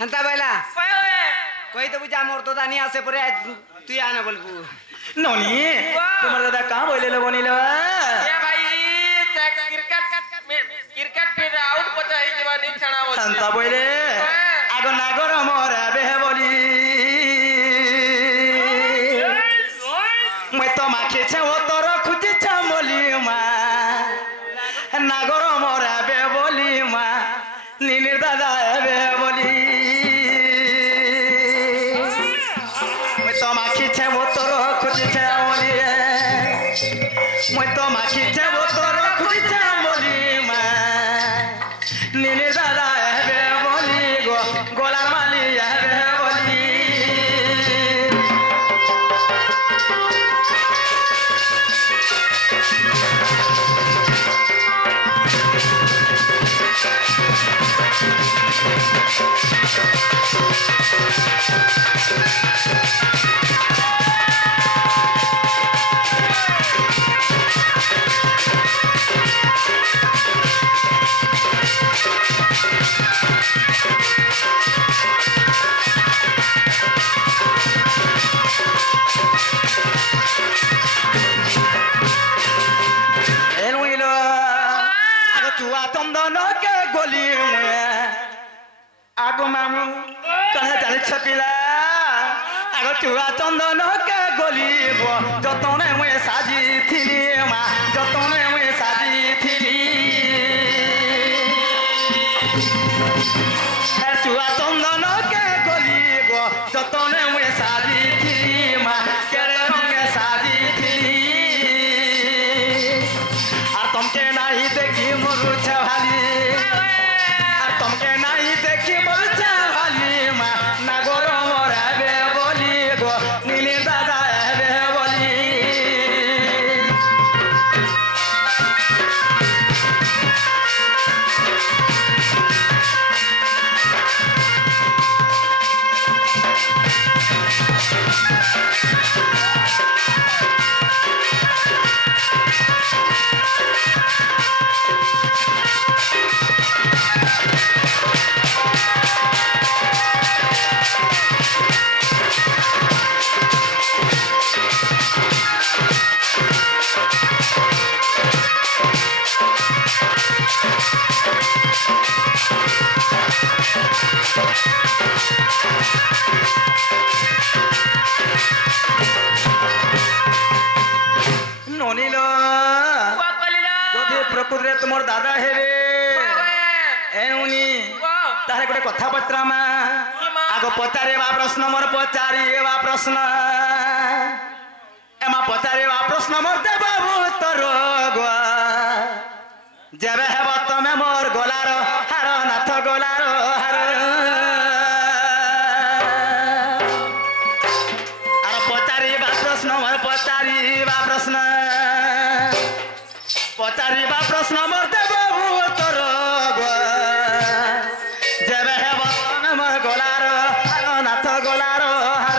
हंता बैला कोई तो बुझा मोर तो दानी आसे परे तू आना बोलबू नोनी तुम्हारे दादा कहाँ बोले लो बोनी लो ये भाई क्रिकेट फिर आउट पचा ही जवानी छना बोल हंता बोले आगो नागोर मोर बेहे बोली मैं तो माखे छे वो तो रखुची चमोली माँ नागोर मोर बे बोली माँ नीनी दादा बे बोली मैं तो माखी छे वो तो रखुची चमोली मैं तो माखी छे वो तो रखुची चमोली माँ नीनी दादा बे बोली गोलार माली बे बोली आगो मामू कहे जानी छपिला आगो चुआ चंदन के गोली गो जतने मुए साजी थिली मा जतने मुए साजी थिली चुआ चंदन के गोली गो जतने मुए साजी थिली मा केरे रंगे साजी थिली आ तुमके नाही देखी मरु छवाली तुमके नहीं देखी बोलचा वाली माँ नागोर मोर बे बोली गो नीली दादा बे बोली नोनीलो प्रकृति तुमर दादा हेबे एउनी तारे गोटे कथा पत्रा मा आगो पचारे बा प्रश्न मोर पचारी बा प्रश्न एमा पचारे बा प्रश्न मोर देब उत्तर गो जेबे हेब तमे मोर गोलार हार नाथ गोलार हार आर पचारी बा प्रश्न मोर पचारी बा प्रश्न पचारी बा प्रश्न मोर देब उत्तर गो जेबे हेब तमे मोर गोलार हार नाथ गोलार हार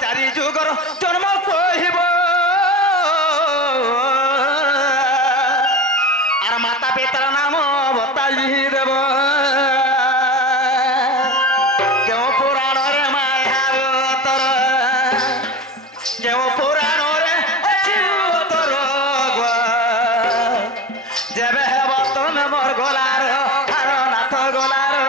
चारि जुगर जन्म कहिब आर माता पितार नाम बताई देव केउ पुराण रे मायार तर केउ पुराण रे अछि तर गो जेबे हेब तमे मोर गोलार हार नाथ गोलार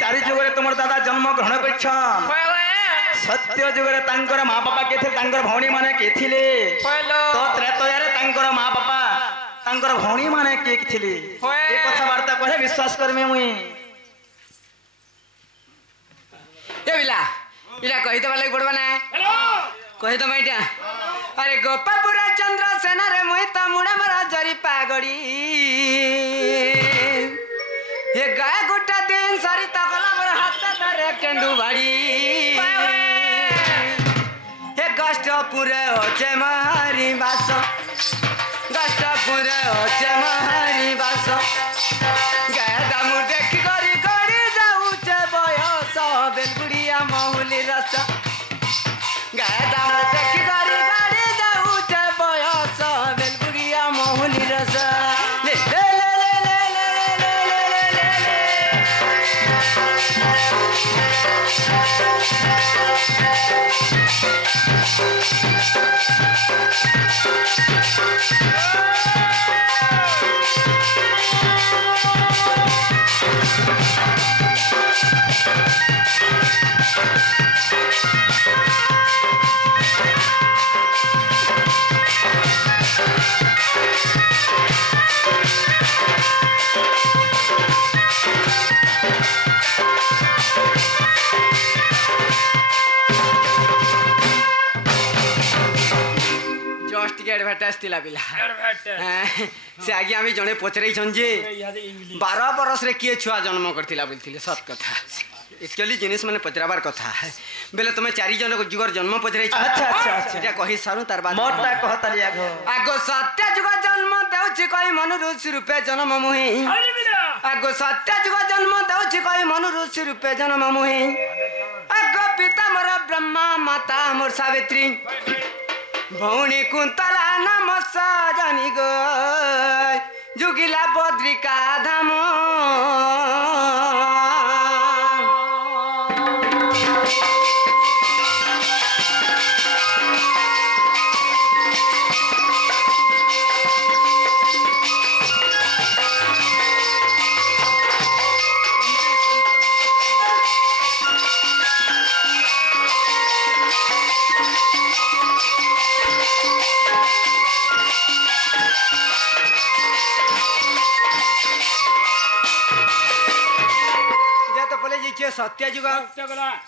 चारि जुगरे तुमर दादा जन्म ग्रहण कर सत्य जुगरे तांकर माँ बापा के थे तांकर भौणी माने के थिले होइलो तो त्रेतयारे तांकर माँ बापा तांकर भौणी माने के थिले ए कथाबार्ता कहे विश्वास करमे मुई ए बिला इला कहि त वाला पड़बा ना कहि त मैटा अरे गोपालपुर चंद्र सेना रे मुई त मुड़ा मरा जरी पागड़ी ये गाय गुट्टा दिन सारी तकला मोर हाथ धरे केंदू बाड़ी ये गष्टपुर ओचे मारी बास गष्टपुर ओचे मारी बास गाय दामु देखि करी करी जाउचे बयस बेलगुड़िया महुली रस गाय दामु देखि करी करी जाउचे बयस बेलगुड़िया महुली रस ले ले ले ले ले ले ले जस्ट टिके एडभार्टाइज थिला पिला से आगे आमी जने पचरै छन जे 12 बरस रे किए छुआ जन्म करथिला बोलथिले सत कथा एक्चुअली जिनिस माने पचराबार कथा है बेले तुमे चारि जन को जुगर जन्म पचरै छ अच्छा अच्छा अच्छा एटा कहि सारू तार बाद मोटा कहतली आगो सत्य जुग जन्म देउछि कहि मनुरुषि रूपे जन्म मुहि आगो सत्य जुग जन्म देउछि कहि मनुरुषि रूपे जन्म मुहि आगो पिता मोर ब्रह्मा माता मोर सावित्री भौणी कुन्तला नाम सजनी गो जुगिला बद्रिका धाम सत्य जुग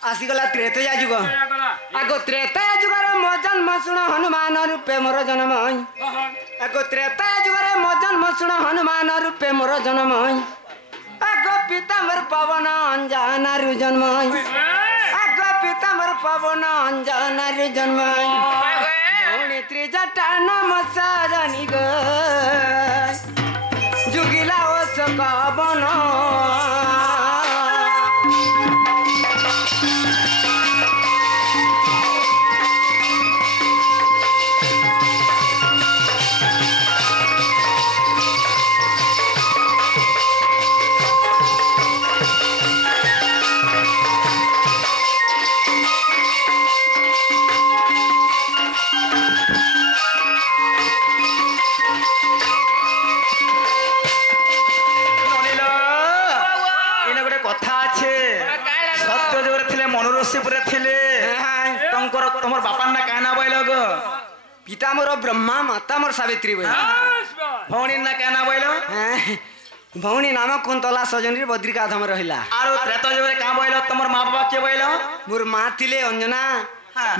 आसीगला त्रेतया जुग आगो त्रेतया जुगर मो जन्म शुण हनुमान रूपे मोर जन्म आगो त्रेतया जुगर मो जन्म शुण हनुमान रूपे मोर जन्म आगो पिता मोर पवन अंजना रु जन्म आगो पिता मोर पवन अंजना रु जन्म भौणी त्रिजटा नाम सजनी गो जुगिला ओस कवन तमर बापा ना कहना बोलो गो पिता मोर ब्रह्मा माता मोर सावित्री बोल भौणी ना कहना बोलो भौणी नाम कुंतला सजनी बद्रिका धाम रहिला आरो त्रेता जबरे का बोलो तमर माँ बाबा के बोलो मोर माँ थिले अंजना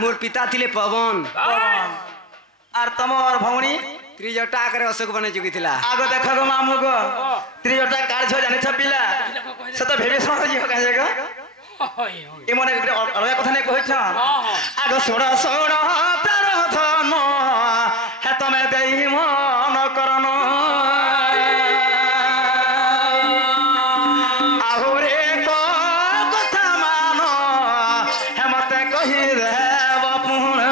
मोर पिता थिले पवन आर तमर भौणी त्रिजटा करे अशोक बने जुगिथिला आगो देखो गो मामू गो त्रिजटा कार छ जानि छ पिला से तो भेबेश्वर जी हो काहे गो ए मने अलग कथा नै कहै छ आगो सोडा सोडा तार धन हे तमे देहि मन करन आहुरे को कथा मान हे मते कहि देव पुन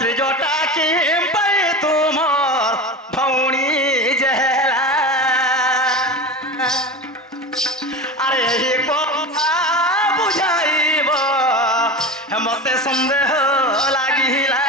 त्रिजटा के तुम भौणी जहरा अरे ସନ୍ଦେହ ଲାଗିଲା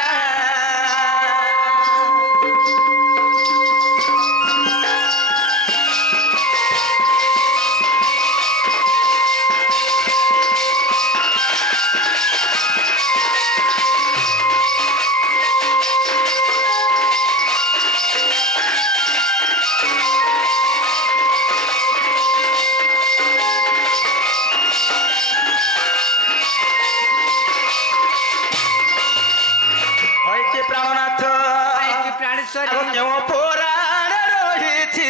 କେଉଁ ପୁରାଣ ରହିଛି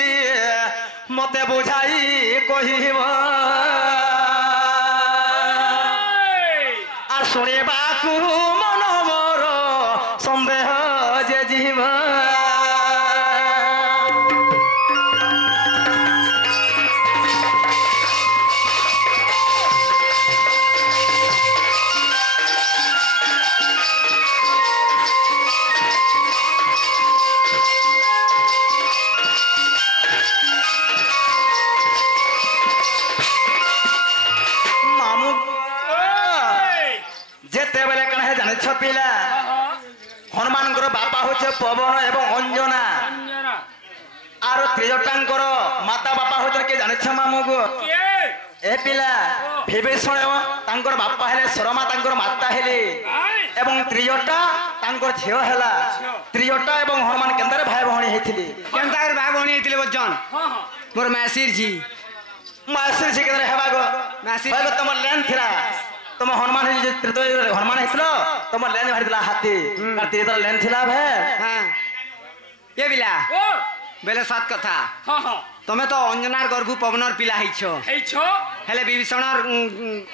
ମତେ ବୁଝାଇ କହିବ আর শুনিବାକୁ মন মোর সন্দেহ যে জীব যেতেবেলে কানে জানিছ পিলা হনুমানଙ୍କର বাপা হচ্ছে পবন এবং অঞ্জনা আর ত্রিজটাঙ্কর মাতা বাপা হচ্ছে কে জানিছ মামুগো এ পিলা বিভীষণ তাঙ্কর বাপা হেলে শর্মা তাঙ্কর মাতা হেলে এবং ত্রিজটা তাঙ্কর ঝিও হেলা ত্রিজটা এবং হনুমান কেন্দ্রে ভাই ভଉଣୀ ହେଇଥିଲେ কেনতা করে ভাই ভଉଣୀ ହେଇଥିଲେ বলছন মোর মাসির জি মাসির জি কেন্দ্রে হেবা গো মাসির ভাই তোমার লেন থিরা तुम हनुमान हनुमान है तुम लेन भारी हाथी तेरे लेन थिला भे হ্যাঁ এ বিলা বেলে সাত কথা তুমি তো অঞ্জনার গর্ভ পবনর পিলা হইছ হেলে বিভীষণর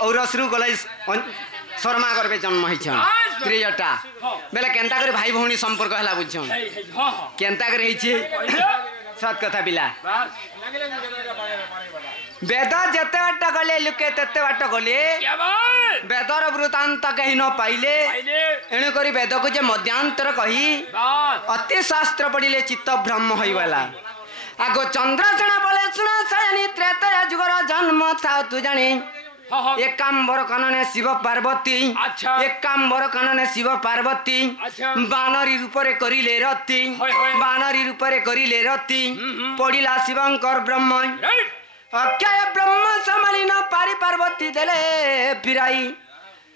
ঔরসরু গলে শর্মা গর্ভে জন্ম হইছ ত্রিজটা বেলে কেনতা করে ভাই ভଉଣୀ সম্পর্ক হেলা বুঝছন কেনতা করে হইছে সাত কথা বিলা বেদ যেতে বাট গলে লুকে তেতে বাট গলে বেদর বৃত্তান্ত কহি ন পাইলে এণু করি বেদକୁ যে মধ্যান্তর কহি অতি শাস্ত্র পড়িলে চিত্ত ভ্রম হইগলা আগো চন্দ্রসেনা বলে শুনা সায়নী ত্রেতয়া যুগর জন্ম থাও তু জানি একাম্বর কাননে শিব পার্বতী একাম্বর কাননে শিব পার্বতী বানরী রূপরে করিলে রতি বানরী রূপরে করিলে রতি পড়িলা শিবঙ্কর ব্রহ্ম অক্ষয় ব্রহ্ম সম্ভালি ন পারি পার্বতী দেলে ফিরাই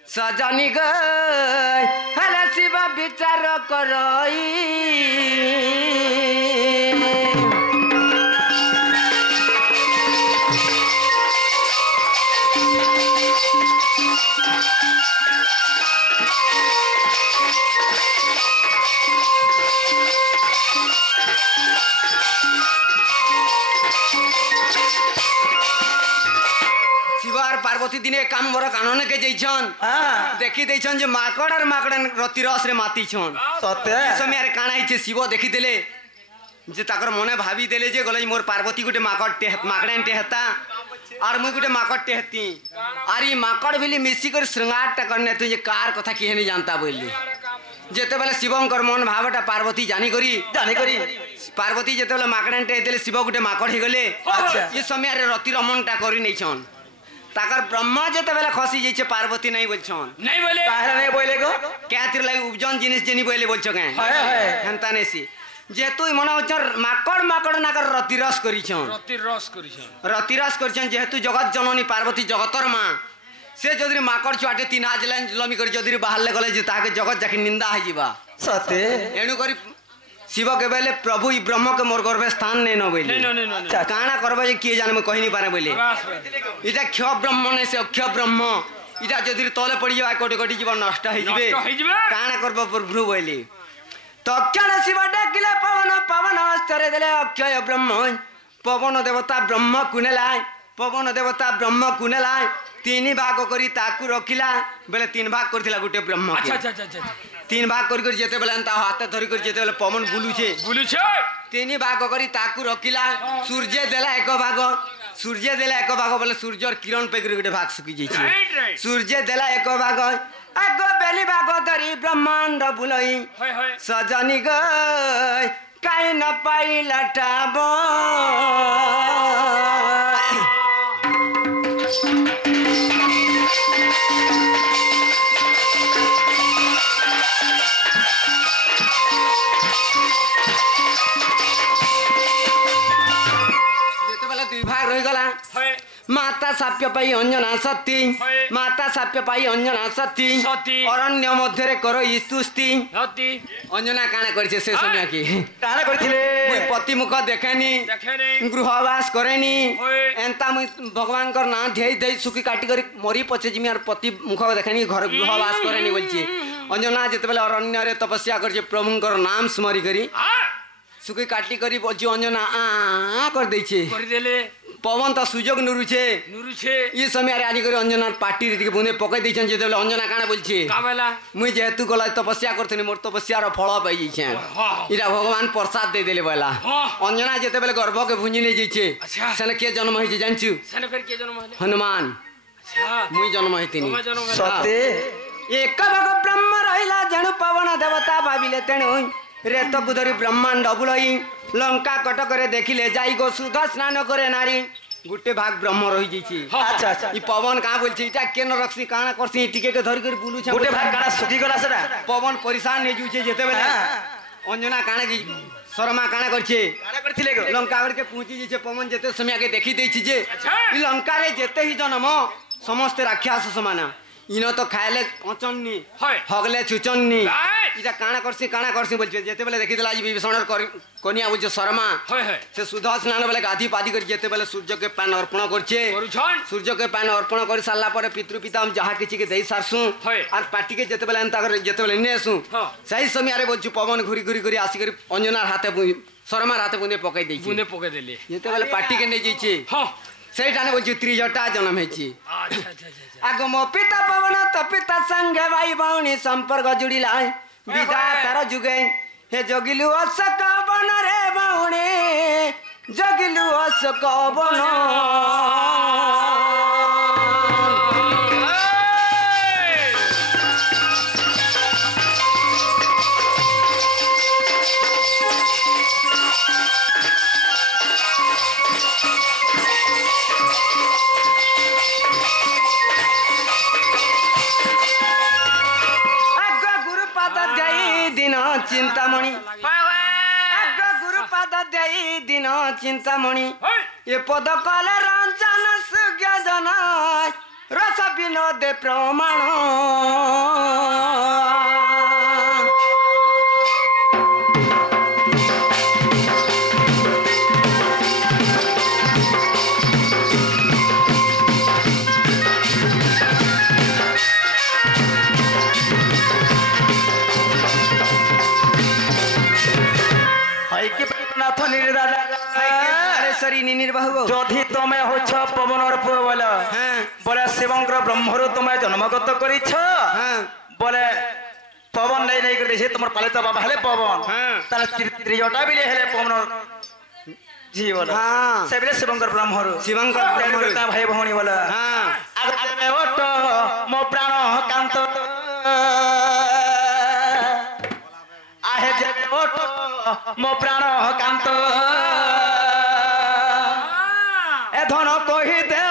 সজনী গই হেলে শিব বিচার করই पार्वती दिने काम्बर कानन के जइछन देखि दैछन जे माकड़ और माकड़ रति रस रे माती छन सत्य समय रे काना हिचे शिव देखि देले जे ताकर मने भाभी देले जे गलै मोर पार्वती गुटे माकड़ टे माकड़न टे हता और मुई गुटे माकड़ टे हती आरी माकड़ बिली मिसी कर श्रृंगार टा करने तु जे कार कथा किहे नहीं जानता बोलली जेते बेले शिवंकर मन भावटा पार्वती जानी करी पार्वती जेते बेले माकड़न टे देले शिव गुटे माकड़ ही गले अच्छा ये समय रे रति रमन टा करी नै छन ताकर ब्रह्मा जेते बेला खसी जाइछे पार्वती नहीं बोलछन नहीं बोले काहे नहीं बोले गो क्यातिर लागि उपजन जिनिस जेनी बोले बोलछ के हाय हाय हंता नेसी जेतु मन उचर माकड़ माकड़ नाकर रतिरस करिछन रतिरस करिछन जेतु जगत जननी पार्वती जगतर मां से जदि माकड़ छुआटे तीन हाथ लमी कर जदि बाहर ले गले जे ताके जगत जाके निंदा है जीवा सते एणु करी शिव के बेले प्रभु ई ब्रह्म के मोर गर्भे स्थान नहीं न बोले काना करबे जे किए जाने मैं कहि नहीं पारे बोले इटा क्ष ब्रह्म ने से अक्ष ब्रह्म इटा जदि तले पड़ी जाय कोटी कोटी जीवन नष्ट हो जिवे काना करबो प्रभु बोले तक्षण शिव डाकिले पवन पवन स्तरे देले अक्षय ब्रह्म पवन देवता ब्रह्म कुनेलाय पवन देवता ब्रह्म कुनेलाय तीन भाग करी ताकू रखिला बेले तीन भाग करथिला गुटे ब्रह्म तीन भाग कर जेते बेले अंता हाथ धरी कर जेते बेले पवन बुलुछे तीन भाग करी ताकू रखिला सूर्य देला एक भाग सूर्य देला एक भाग बोले सूर्यर किरण पे गुटे भाग सुखी जाइछे सूर्य देला एक भाग आगो बेली भाग धरी ब्रह्मांड बुलई सजनी गई काई न पाइला टाबो ରହିଗଲା ହଏ ମାତା ସାପ୍ୟ ପାଇ ଅଞ୍ଜନା ସତୀ ହଏ। ମାତା ସାପ୍ୟ ପାଇ ଅଞ୍ଜନା ସତୀ ସତୀ। ଅରଣ୍ୟ ମଧ୍ୟରେ କର ଇସ୍ତୁସ୍ତି ହତି ଅଞ୍ଜନା କାଣା କରିছে ସେ ସମୟ କି କାଣା କରିଥିଲେ ମୁଇଁ ପତି ମୁଖ ଦେଖେନି ଦେଖେନି ଗୃହବାସ କରେନି ହଏ। ଏନ୍ତା ମୁଇଁ ଭଗବାନଙ୍କର ନାଁ ଧେଇ ଦେଇ ସୁଖି କାଟି କରି ମରି ପଛେ ଜିମି আর ପତି ମୁଖ ଦେଖେନି ଘର ଗୃହବାସ କରେନି বলছি অঞ্জনা যেତେବେଳେ অরণ্যরে তপস্যা করছে প্রভুঙ্কর নাম স্মরি করি সুখি কাটি করি বলছি অঞ্জনা আ করে দিয়েছে କରିଦେଲେ পবন তো সুযোগ নুরুছে নুরুছে ই সময় আনি করে অঞ্জনার পাটি টিকে বুনে পকাই দিয়েছেন যেতেবেলে অঞ্জনা কাଣା বলছে কামেলা মুই যেহেতু গলা তপস্যা করছিনি মোর তপস্যার ফল পাই যাইছে এটা ভগবান প্রসাদ দিয়ে দেলে বলা হ্যাঁ। অঞ্জনা যেতেবেলে গর্ভকে ভুঞ্জি নিয়ে যাইছে আচ্ছা। সেনে কে জন্ম হয়েছে জানছু সেনে ফের কে জন্ম হলে হনুমান আচ্ছা মুই জন্ম হইতিনি তোমার জন্ম হলে সতে এক ভাগ ব্রহ্ম রহিলা যেণু পবন দেবতা ভাবিলে তেণু রেতকু ধরি ব্রহ্মাণ্ড বুলই লঙ্কা কটকরে দেখিলে যাই গো সুধা স্নান করে নারী গোটে ভাগ ব্রহ্ম রহি যাইছি আচ্ছা আচ্ছা ই পবন কাঁ বলছি এটা কেন রখছি কাଣା করছি টিকে কে ধরি করে বুলুছে গোটে ভাগ কাଣା শুকি গলা সেটা পবন পরিশান হয়ে যাচ্ছে যেতেবেলে হ্যাঁ। অঞ্জনা কাଣା কি শর্মা কাଣା করছে কাଣା କରିଥିଲେ গো লঙ্কা আগে পৌঁছি যাচ্ছে পবন যেতে সময় আগে দেখি দিয়েছি যে আচ্ছা। ই লঙ্কারে যেতে হি জন্ম সমস্তে রাক্ষাস সমান ইন তো খাইলে পচননি হয়। হগলে চুচননি Right. এটা কাଣା করছি বলছে যেতেবেলে দেখিদেলা আজ বিভীষণের কনিয়া বলছে শর্মা হয় হয় সে সুধা স্নান বেলে গাধি পাদি করে যেতেবেলে সূর্যকে পান অর্পণ করছে করুছন সূর্যকে পান অর্পণ করে সারলা পরে পিতৃপিতা যাহা কিছু কে দেই সারসু হয়। আর পাটিকে যেতেবেলে এন্তা করে যেতেবেলে নিয়ে আসু হ্যাঁ। সেই সময় বলছু পবন ঘুরি ঘুরি ঘুরি আসি করে অঞ্জনার হাতে শর্মার হাতে বুঁদে পকাই দিয়েছি বুনে পকে দেলে যেতেবেলে পাটিকে নিয়ে যাইছে হ্যাঁ সেইটানে বলছি ত্রিজটা জন্ম হয়েছি আচ্ছা আচ্ছা আচ্ছা আগ মো পিতা পবন তো পিতা সঙ্গে ভাই ভৌণী সম্পর্ক জুড়িলা বিধাতার যুগে হে জগিলু অশোক বন রে ভৌণী জগিলু অশোক বন চিন্তামণি আগ গুরুপাদ দেই দিন চিন্তামণি এ পদ কলে রঞ্জন সুজ্ঞ জন রস বিনোদে প্রমাণ নাথ নির্দাদা নির্বাহ যদি তুমি হচ্ছ পবনর পুয় বলে হ্যাঁ বলে শিবঙ্কর ব্রহ্মরু তুমি জন্মগত করিছ হ্যাঁ বলে পবন নেই নেই করে দিয়েছে তোমার পালিত বাবা হেলে পবন হ্যাঁ। তাহলে ত্রিজটা বিলে হেলে পবনর জি বলে হ্যাঁ। সে বিলে শিবঙ্কর ব্রহ্মরু শিবঙ্কর ব্রহ্মরু। তা ভাই ভৌণী বলে হ্যাঁ আগে ওট মো প্রাণ কান্ত আহে যে ওট মো প্রাণ কান্ত এ ধন কহি দে